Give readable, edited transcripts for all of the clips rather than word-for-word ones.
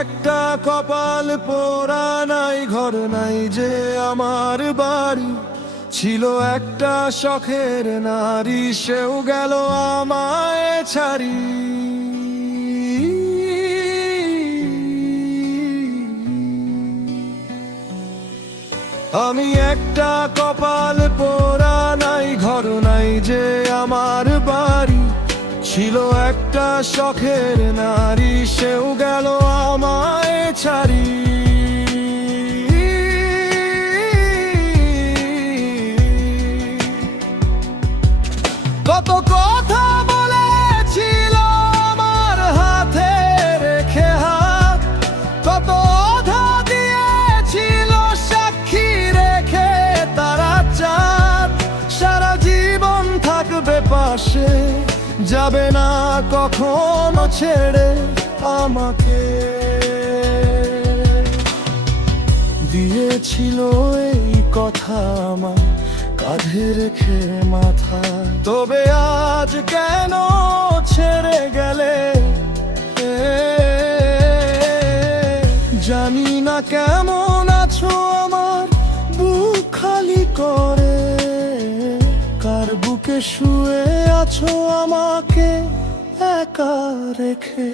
একটা কপাল পোড়া, নাই ঘর নাই যে আমার বাড়ি। ছিল একটা শখের নারী, সেও গেল আমায় ছাড়ি। আমি একটা কপাল পোড়া, নাই ঘর নাই যে আমার বাড়ি। ছিল একটা শখের নারী, সেও গেল আমায় ছাড়ি। কত কথা বলেছিল আমার হাতে রেখে হাত, কত অধা দিয়েছিল সাক্ষী রেখে তারা চাঁদ। সারা জীবন থাকবে পাশে, যাবে না কখনো ছেড়ে আমাকে। দিয়েছিল এই কথা আমার কাঁধে রেখে মাথা, তবে আজ কেন ছেড়ে গেলে? জানি না কেমন আছো আমার বুক খালি করে, কার বুকে শুয়ে আছো আমাকে একা রেখে।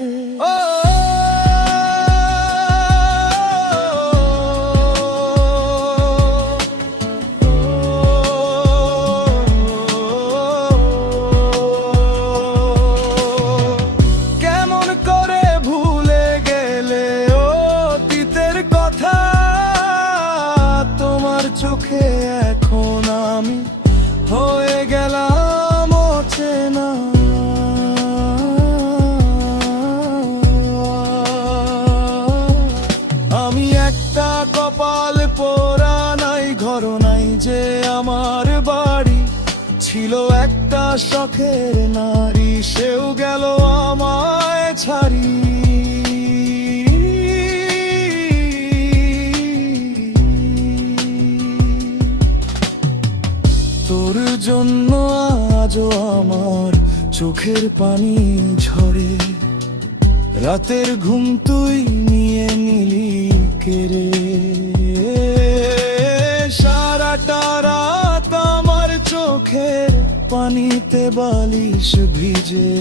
কেমন করে ভুলে গেলে অতীতের কথা, তোমার চোখে এখন আমি হয়ে গেলাম অচেনা। আমি একটা কপাল পোড়া, নাই ঘর নাই যে আমার বাড়ি। ছিল একটা শখের নারী, সেও গেল আমায় ছাড়ি। তোর জন্য আজও আমার চোখের পানি ঝরে, রাতের ঘুম তুই নিয়ে নিলি কেড়ে। সারাটা রাত আমার চোখের পানিতে বালিশ ভিজে।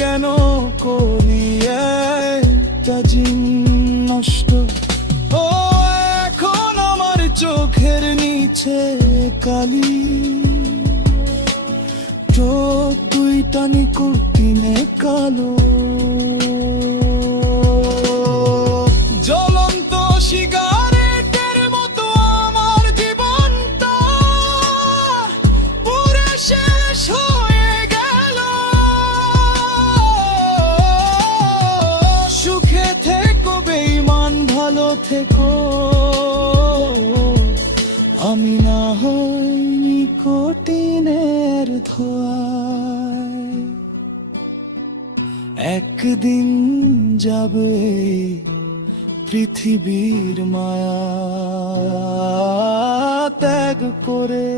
কেন করি একটা জিন নষ্ট? ও এখন আমার চোখের নিচে কালি, চোখ দুইটা নিকুতিনে কালো। জ্বলন্ত সিগারেটের মতো আমার জীবনটা পুরে শেষ হয়ে গেল। সুখে থেকো বেঈমান, ভালো থেকো, আমি না হই নিকোটিনের ধোঁয়ায়। একদিন যাবে পৃথিবীর মায়া ত্যাগ করে।